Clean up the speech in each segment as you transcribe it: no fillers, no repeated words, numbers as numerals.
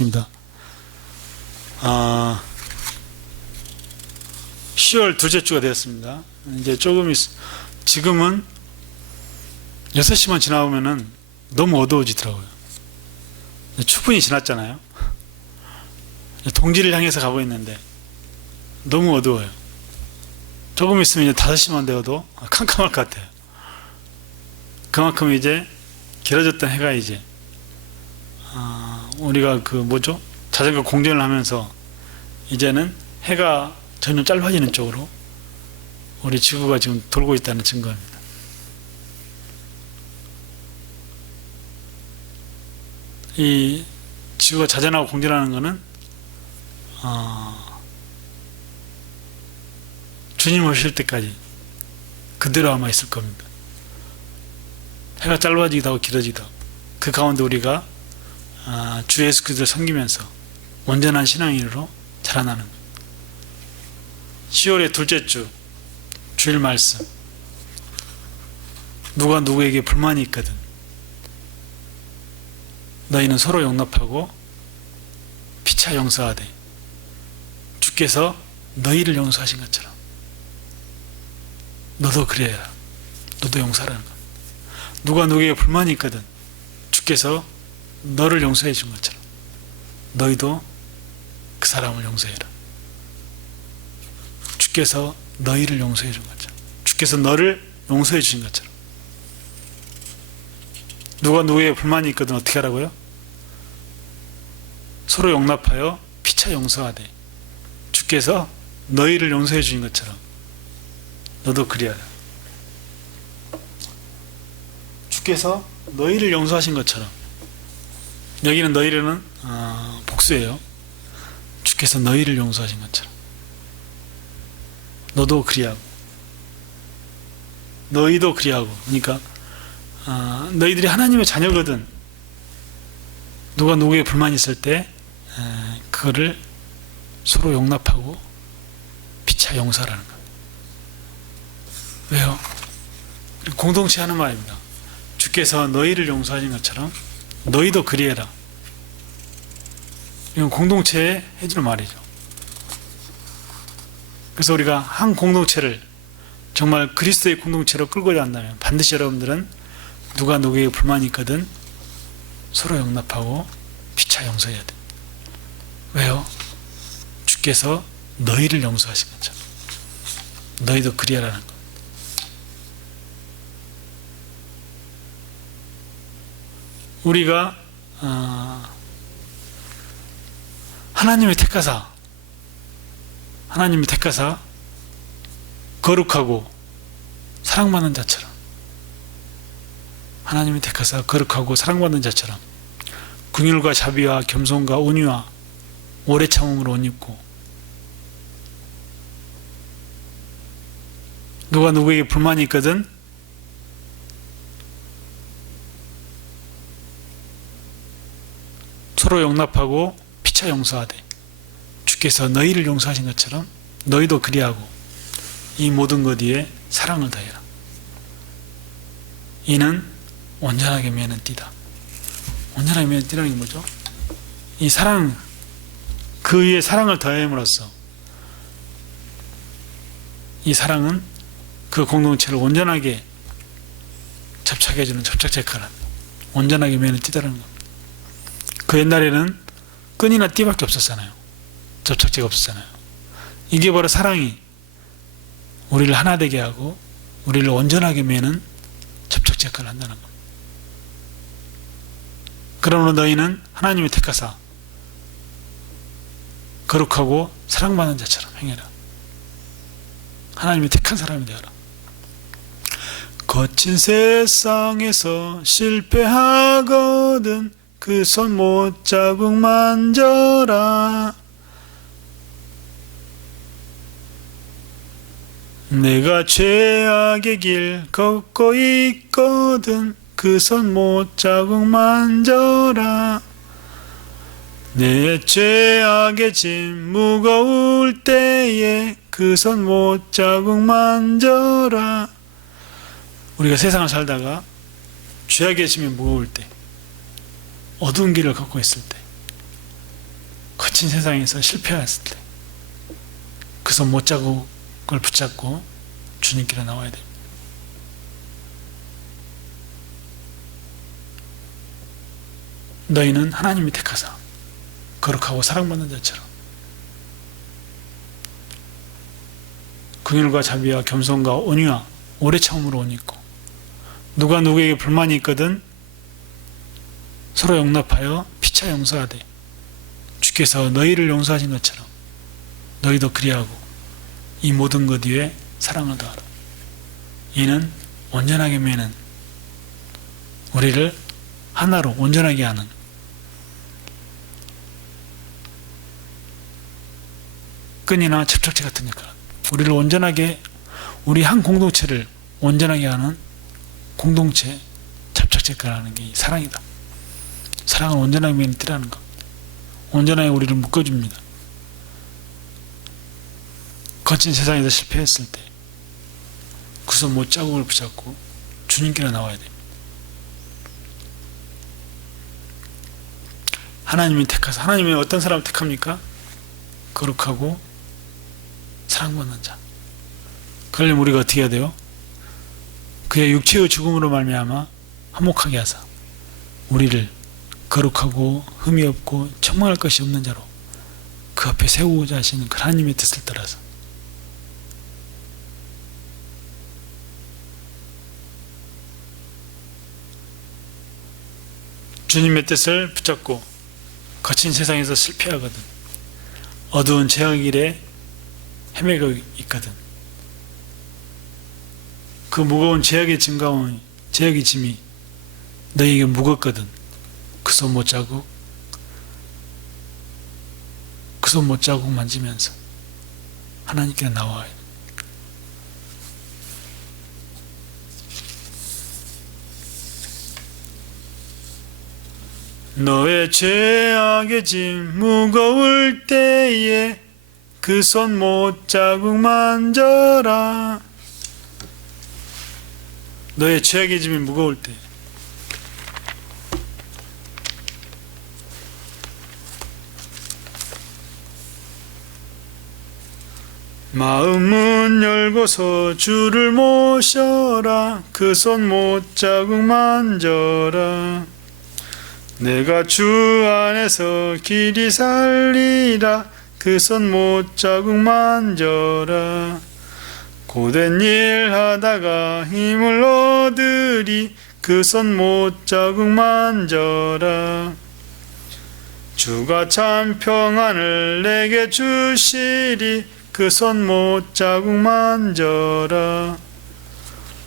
입니다. 10월 둘째 주가 되었습니다. 이제 지금은 6시만 지나오면은 너무 어두워지더라고요. 충분히 지났잖아요. 동지를 향해서 가고 있는데 너무 어두워요. 조금 있으면 이제 5시만 되어도 캄캄할 것 같아요. 그만큼 이제 길어졌던 해가 이제 우리가 자전거 공전을 하면서 이제는 해가 점점 짧아지는 쪽으로 우리 지구가 지금 돌고 있다는 증거입니다. 이 지구가 자전하고 공전하는 것은 주님 오실 때까지 그대로 아마 있을 겁니다. 해가 짧아지기도 하고 길어지기도 하고 그 가운데 우리가 주 예수 그리스도를 섬기면서 온전한 신앙인으로 자라나는 것. 10월의 둘째 주 주일 말씀. 누가 누구에게 불만이 있거든 너희는 서로 용납하고 피차 용서하되 주께서 너희를 용서하신 것처럼 너도 그래야 너도 용서하라는 것. 누가 누구에게 불만이 있거든 주께서 너를 용서해 준 것처럼 너희도 그 사람을 용서해라. 주께서 너희를 용서해 준 것처럼 주께서 너를 용서해 주신 것처럼. 누가 누구에게 불만이 있거든 어떻게 하라고요? 서로 용납하여 피차 용서하되 주께서 너희를 용서해 주신 것처럼 너도 그리하라. 주께서 너희를 용서하신 것처럼. 여기는 너희는 복수예요. 주께서 너희를 용서하신 것처럼 너도 그리하고 너희도 그리하고. 그러니까 너희들이 하나님의 자녀거든 누가 누구에게 불만이 있을 때 그거를 서로 용납하고 피차 용서하라는 것. 왜요? 공동체 하는 말입니다. 주께서 너희를 용서하신 것처럼 너희도 그리해라. 이건 공동체에 해주는 말이죠. 그래서 우리가 한 공동체를 정말 그리스도의 공동체로 끌고자 한다면 반드시 여러분들은 누가 누구에게 불만이 있거든 서로 용납하고 피차 용서해야 돼. 왜요? 주께서 너희를 용서하신 것처럼 너희도 그리하라는 것. 우리가 하나님이 택하사 거룩하고 사랑받는 자처럼 하나님이 택하사 거룩하고 사랑받는 자처럼 긍휼과 자비와 겸손과 온유와 오래 참음으로 옷 입고. 누가 누구에게 불만이 있거든 서로 용납하고 피차 용서하되 주께서 너희를 용서하신 것처럼 너희도 그리하고 이 모든 것 위에 사랑을 더해라. 이는 온전하게 매는 띠다. 온전하게 매는 띠라는 게 뭐죠? 이 사랑, 그 위에 사랑을 더함으로써 이 사랑은 그 공동체를 온전하게 접착해주는 접착제 역할을 합니다. 온전하게 매는 띠다라는 겁니다. 그 옛날에는 끈이나 띠밖에 없었잖아요. 접착제가 없었잖아요. 이게 바로 사랑이 우리를 하나 되게 하고 우리를 온전하게 매는 접착제 역할을 한다는 겁니다. 그러므로 너희는 하나님이 택하사 거룩하고 사랑받는 자처럼 행해라. 하나님이 택한 사람이 되어라. 거친 세상에서 실패하거든 그 손 못자국 만져라. 내가 죄악의 길 걷고 있거든 그 손 못자국 만져라. 내 죄악의 짐 무거울 때에 그 손 못자국 만져라. 우리가 세상을 살다가 죄악의 짐이 무거울 때 어두운 길을 걷고 있을 때 거친 세상에서 실패했을 때 그 손 못자국을 붙잡고 주님께로 나와야 됩니다. 너희는 하나님이 택하사 거룩하고 사랑받는 자처럼 긍휼과 자비와 겸손과 온유와 오래 참음으로 옷 입고 누가 누구에게 불만이 있거든 서로 용납하여 피차 용서하되 주께서 너희를 용서하신 것처럼 너희도 그리하고 이 모든 것 위에 사랑을 더하라. 이는 온전하게 매는 우리를 하나로 온전하게 하는 끈이나 접착제 같은 역할, 우리를 온전하게, 우리 한 공동체를 온전하게 하는 공동체 접착제 역할을 하는 게 사랑이다. 사랑은 온전하게 매는 띠라는 것. 온전하게 우리를 묶어줍니다. 거친 세상에서 실패했을 때 그 손 못자국을 붙잡고 주님께로 나와야 됩니다. 하나님이 택하사, 하나님이 어떤 사람을 택합니까? 거룩하고 사랑받는 자. 그러려면 우리가 어떻게 해야 돼요? 그의 육체의 죽음으로 말미암아 화목하게 하사 우리를 거룩하고 흠이 없고 책망할 것이 없는 자로 그 앞에 세우고자 하시는 그 하나님의 뜻을 따라서 주님의 뜻을 붙잡고 거친 세상에서 실패하거든 어두운 죄악의 길에 헤매고 있거든 그 무거운 죄악의 증가운 죄악의 짐이 너희에게 무겁거든 그 손 못자국 만지면서 하나님께 나와요. 너의 죄악의 짐 무거울 때에 그 손 못자국 만져라. 너의 죄악의 짐이 무거울 때 마음은 열고서 주를 모셔라. 그 손 못자국 만져라. 내가 주 안에서 길이 살리라. 그 손 못자국 만져라. 고된 일 하다가 힘을 얻으리. 그 손 못자국 만져라. 주가 참 평안을 내게 주시리. 그 손 못자국 만져라.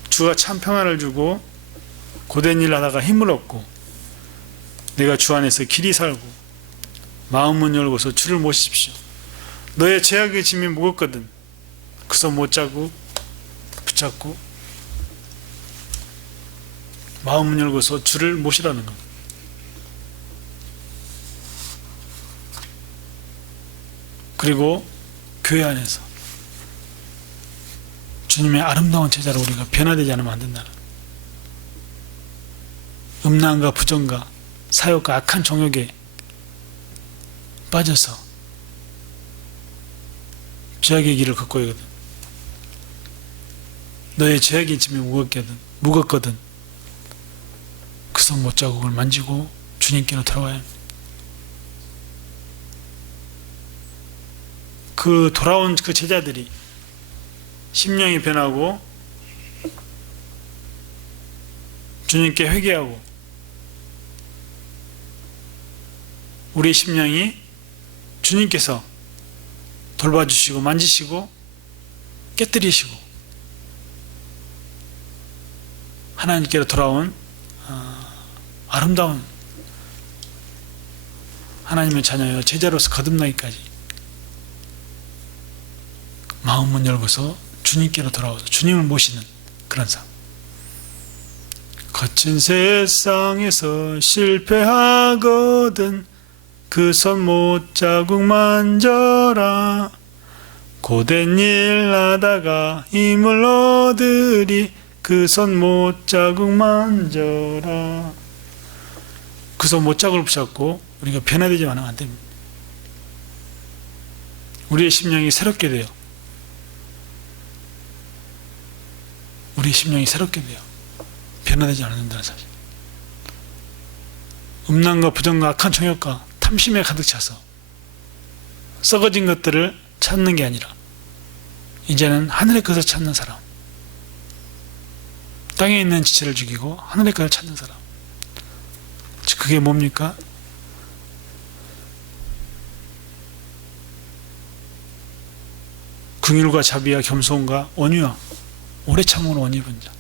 주가 참 평안을 주고 고된 일 하다가 힘을 얻고 내가 주 안에서 길이 살고 마음문 열고서 주를 모십시오. 너의 죄악의 짐이 무겁거든 그 손 못자국 붙잡고 마음문 열고서 주를 모시라는 것. 그리고 교회 안에서 주님의 아름다운 제자로 우리가 변화되지 않으면 안 된다는, 음란과 부정과 사욕과 악한 정욕에 빠져서 죄악의 길을 걷고 있거든. 너의 죄악의 짐이 무겁거든 그 손 못자국을 만지고 주님께로 돌아와야 합니다. 그 돌아온 그 제자들이 심령이 변하고 주님께 회개하고 우리 심령이 주님께서 돌봐주시고 만지시고 깨뜨리시고 하나님께로 돌아온 아름다운 하나님의 자녀여 제자로서 거듭나기까지 마음문 열고서 주님께로 돌아와서 주님을 모시는 그런 삶. 거친 세상에서 실패하거든 그 손 못자국 만져라. 고된 일 하다가 힘을 얻으리. 그 손 못자국 만져라. 그 손 못자국을 붙잡고 우리가 변화되지 않으면 안 됩니다. 우리의 심령이 새롭게 돼요. 우리의 심령이 새롭게 돼요. 변화되지 않는다는 사실. 음란과 부정과 악한 정욕과 탐심에 가득 차서 썩어진 것들을 찾는 게 아니라 이제는 하늘의 것을 찾는 사람, 땅에 있는 지체를 죽이고 하늘의 것을 찾는 사람. 즉 그게 뭡니까? 긍휼과 자비와 겸손과 온유와 오래 참음으로 옷 입은 자.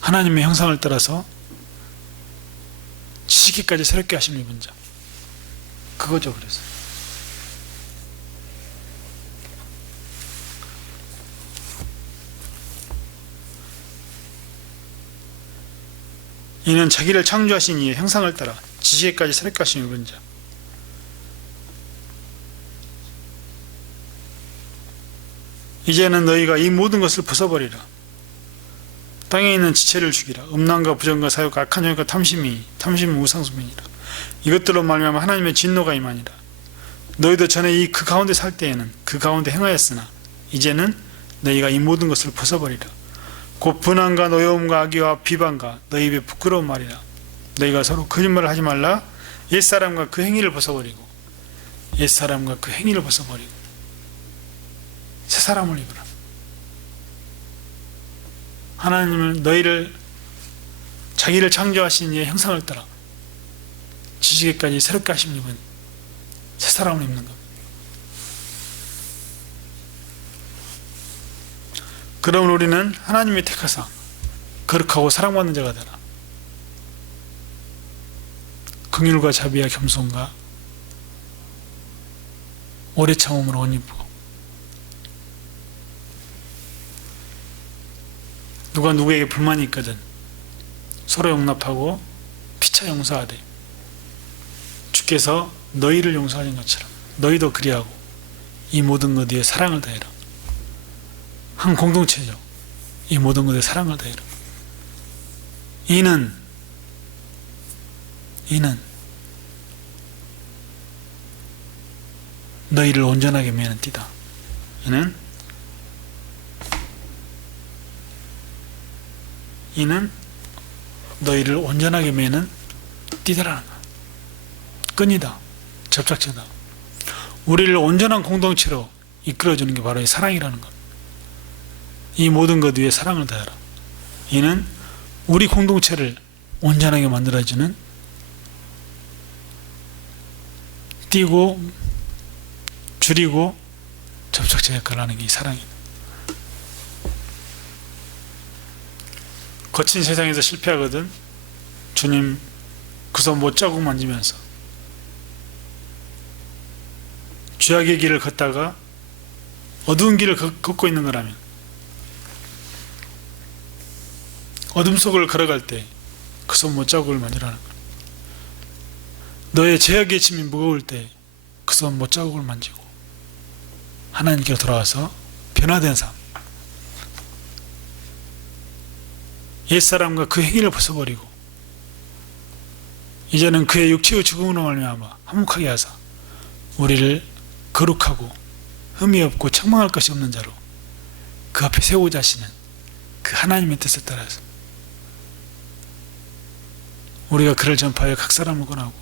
하나님의 형상을 따라서 지식에까지 새롭게 하심을 입은 자. 그거죠. 그래서 이는 자기를 창조하신 이의 형상을 따라 지식에까지 새롭게 하심을 입은 자. 이제는 너희가 이 모든 것을 벗어버리라. 땅에 있는 지체를 죽이라. 음란과 부정과 사욕과 악한 정욕과 탐심은 우상숭배니라. 이것들로 말미암아 하나님의 진노가 임하니라. 너희도 전에 그 가운데 살 때에는 그 가운데 행하였으나 이제는 너희가 이 모든 것을 벗어버리라. 곧 분한과 노여움과 악의와 비방과 너희 입에 부끄러운 말이라. 너희가 서로 거짓말을 하지 말라. 옛사람과 그 행위를 벗어버리고 옛사람과 그 행위를 벗어버리고 새 사람을 입으라. 하나님은 너희를 자기를 창조하신 이의 형상을 따라 지식에까지 새롭게 하심 입은 새 사람을 입는 것. 그러면 우리는 하나님이 택하사 거룩하고 사랑받는 자가 되라. 긍휼과 자비와 겸손과 오래 참음으로 옷 입고 누가 누구에게 불만이 있거든 서로 용납하고 피차 용서하되 주께서 너희를 용서하신 것처럼 너희도 그리하고 이 모든 것 위에 사랑을 다해라. 한 공동체죠. 이 모든 것에 사랑을 다해라. 이는 너희를 온전하게 매는 띠다. 이는 너희를 온전하게 매는 띠다라는 것. 끈이다. 접착제다. 우리를 온전한 공동체로 이끌어주는 게 바로 이 사랑이라는 것. 이 모든 것 위에 사랑을 다하라. 이는 우리 공동체를 온전하게 만들어주는 띄고 줄이고 접착제 역할을 하는 게 이 사랑이다. 거친 세상에서 실패하거든 주님 그 손 못자국 만지면서 죄악의 길을 걷다가 어두운 길을 걷고 있는 거라면 어둠 속을 걸어갈 때 그 손 못자국을 만지라는 거야. 너의 죄악의 짐이 무거울 때 그 손 못자국을 만지고 하나님께로 돌아와서 변화된 삶, 옛사람과 그 행위를 벗어버리고 이제는 그의 육체의 죽음으로 말미암아 화목하게 하사 우리를 거룩하고 흠이 없고 책망할 것이 없는 자로 그 앞에 세우고자 하시는 그 하나님의 뜻에 따라서 우리가 그를 전파하여 각 사람을 권하고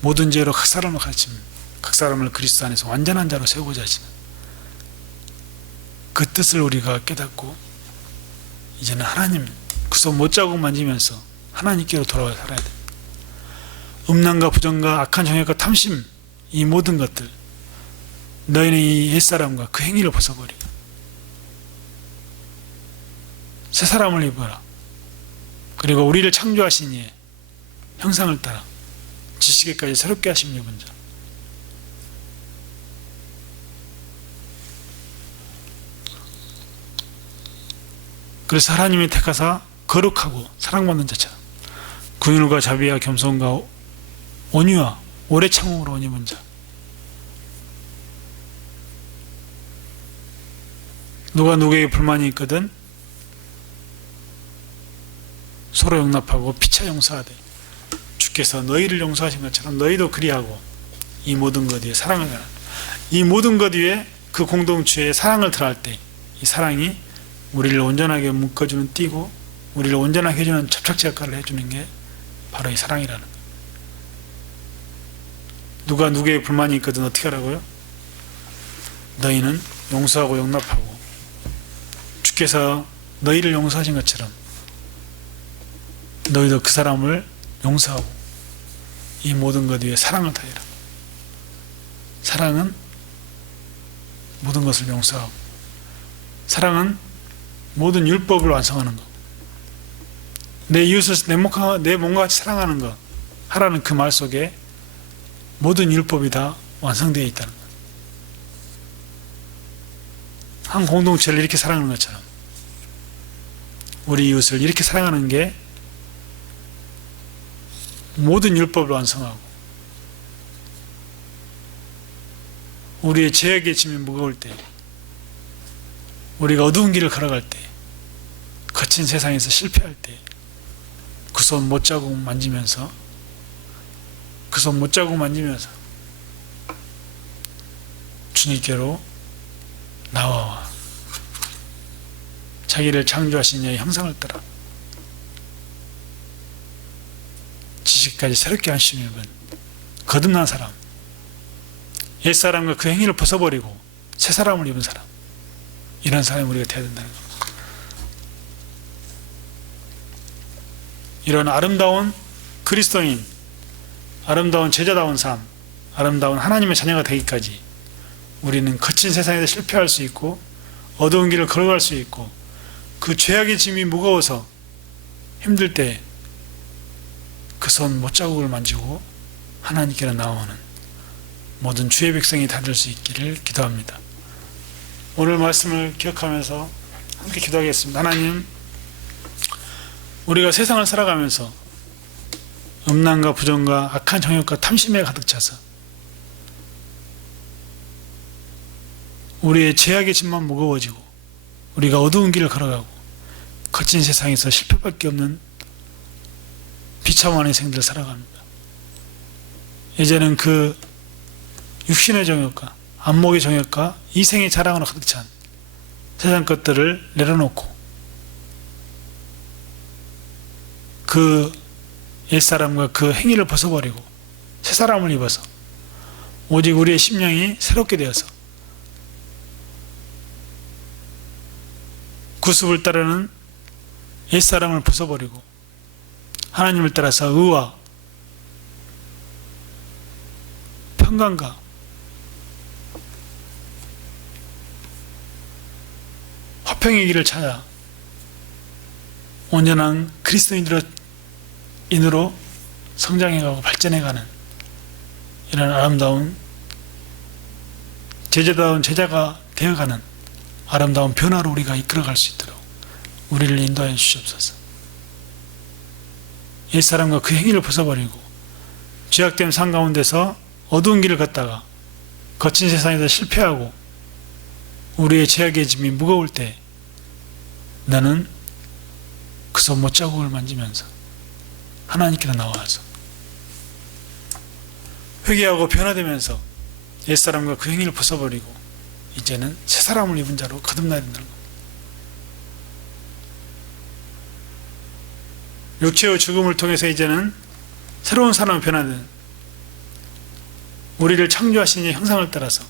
모든 죄로 각 사람을 가르치면 각 사람을 그리스도 안에서 완전한 자로 세우고자 하시는 그 뜻을 우리가 깨닫고 이제는 하나님 그 손 못자국 만지면서 하나님께로 돌아와 살아야 돼. 음란과 부정과 악한 정욕과 탐심 이 모든 것들 너희는 이 옛사람과 그 행위를 벗어버리고 새 사람을 입어라. 그리고 우리를 창조하신 이의 형상을 따라 지식에까지 새롭게 하심 입은 자. 그래서 하나님이 택하사 거룩하고 사랑받는 자처럼 긍휼과 자비와 겸손과 온유와 오래 참음으로 옷 입은 자. 누가 누구에게 불만이 있거든 서로 용납하고 피차 용서하되 주께서 너희를 용서하신 것처럼 너희도 그리하고 이 모든 것 위에 사랑을 가라. 이 모든 것 위에 그 공동체에 사랑을 더할 때 이 사랑이 우리를 온전하게 묶어주는 띠고 우리를 온전하게 해주는 접착제 역할을 해주는 게 바로 이 사랑이라는 거예요. 누가 누구에게 불만이 있거든 어떻게 하라고요? 너희는 용서하고 용납하고 주께서 너희를 용서하신 것처럼 너희도 그 사람을 용서하고 이 모든 것 위에 사랑을 더해라. 사랑은 모든 것을 용서하고 사랑은 모든 율법을 완성하는 것. 내 이웃을 내 몸과 같이 사랑하는 것 하라는 그 말 속에 모든 율법이 다 완성되어 있다는 것. 한 공동체를 이렇게 사랑하는 것처럼 우리 이웃을 이렇게 사랑하는 게 모든 율법을 완성하고 우리의 죄악의 짐이 무거울 때 우리가 어두운 길을 걸어갈 때 거친 세상에서 실패할 때 그 손 못자국 만지면서 주님께로 나와 자기를 창조하신 이의 형상을 따라 지식까지 새롭게 하시는 분 거듭난 사람 옛사람과 그 행위를 벗어버리고 새 사람을 입은 사람 이런 사람이 우리가 되어야 된다는 겁니다. 이런 아름다운 그리스도인 아름다운 제자다운 삶 아름다운 하나님의 자녀가 되기까지 우리는 거친 세상에서 실패할 수 있고 어두운 길을 걸어갈 수 있고 그 죄악의 짐이 무거워서 힘들 때 그 손 못자국을 만지고 하나님께로 나오는 모든 주의 백성이 다 될 수 있기를 기도합니다. 오늘 말씀을 기억하면서 함께 기도하겠습니다. 하나님, 우리가 세상을 살아가면서 음란과 부정과 악한 정욕과 탐심에 가득 차서 우리의 죄악의 짐만 무거워지고 우리가 어두운 길을 걸어가고 거친 세상에서 실패밖에 없는 비참한 인생들을 살아갑니다. 이제는 그 육신의 정욕과 안목의 정욕과 이생의 자랑으로 가득 찬 세상 것들을 내려놓고 그 옛사람과 그 행위를 벗어버리고 새 사람을 입어서 오직 우리의 심령이 새롭게 되어서 구습을 따르는 옛사람을 벗어버리고 하나님을 따라서 의와 평강과 화평의 길을 찾아 온전한 그리스도인으로 성장해가고 발전해가는 이런 아름다운 제자다운 제자가 되어가는 아름다운 변화로 우리가 이끌어갈 수 있도록 우리를 인도하여 주시옵소서. 옛사람과 그 행위를 벗어버리고 죄악된 삶 가운데서 어두운 길을 걷다가 거친 세상에서 실패하고 우리의 죄악의 짐이 무거울 때 나는 그 손 못자국을 만지면서 하나님께로 나와서 회개하고 변화되면서 옛사람과 그 행위를 벗어버리고 이제는 새 사람을 입은 자로 거듭나야 된다는 겁니다. 육체의 죽음을 통해서 이제는 새로운 사람으로 변화된 우리를 창조하신 이의 형상을 따라서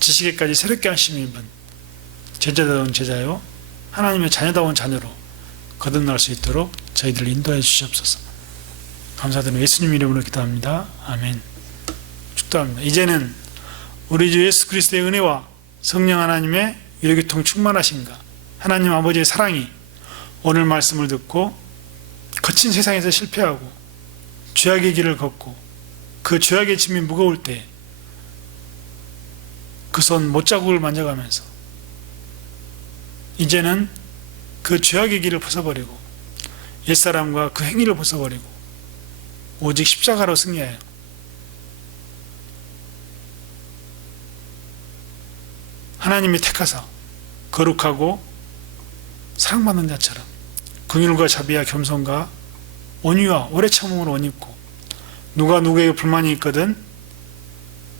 지식에까지 새롭게 하심을 입은 제자다운 제자요 하나님의 자녀다운 자녀로 거듭날 수 있도록 저희들을 인도해 주시옵소서. 감사드리며 예수님 이름으로 기도합니다. 아멘. 축도합니다. 이제는 우리 주 예수 그리스도의 은혜와 성령 하나님의 위로교통 충만하신가 하나님 아버지의 사랑이 오늘 말씀을 듣고 거친 세상에서 실패하고 죄악의 길을 걷고 그 죄악의 짐이 무거울 때 그 손 못자국을 만져가면서 이제는 그 죄악의 길을 벗어버리고 옛사람과 그 행위를 벗어버리고 오직 십자가로 승리하여 하나님이 택하사 거룩하고 사랑받는 자처럼 긍휼과 자비와 겸손과 온유와 오래 참음으로 옷 입고, 누가 누구에게 불만이 있거든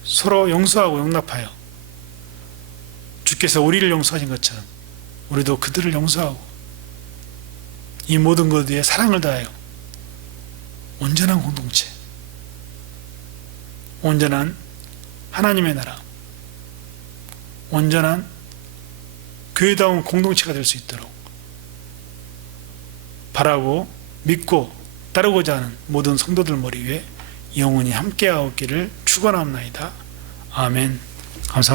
서로 용서하고 용납하여 주께서 우리를 용서하신 것처럼 우리도 그들을 용서하고 이 모든 것 위에 사랑을 다하여 온전한 공동체, 온전한 하나님의 나라, 온전한 교회다운 공동체가 될 수 있도록 바라고 믿고 따르고자 하는 모든 성도들 머리 위에 영원히 함께하옵기를 축원합나이다. 아멘. 감사합니다.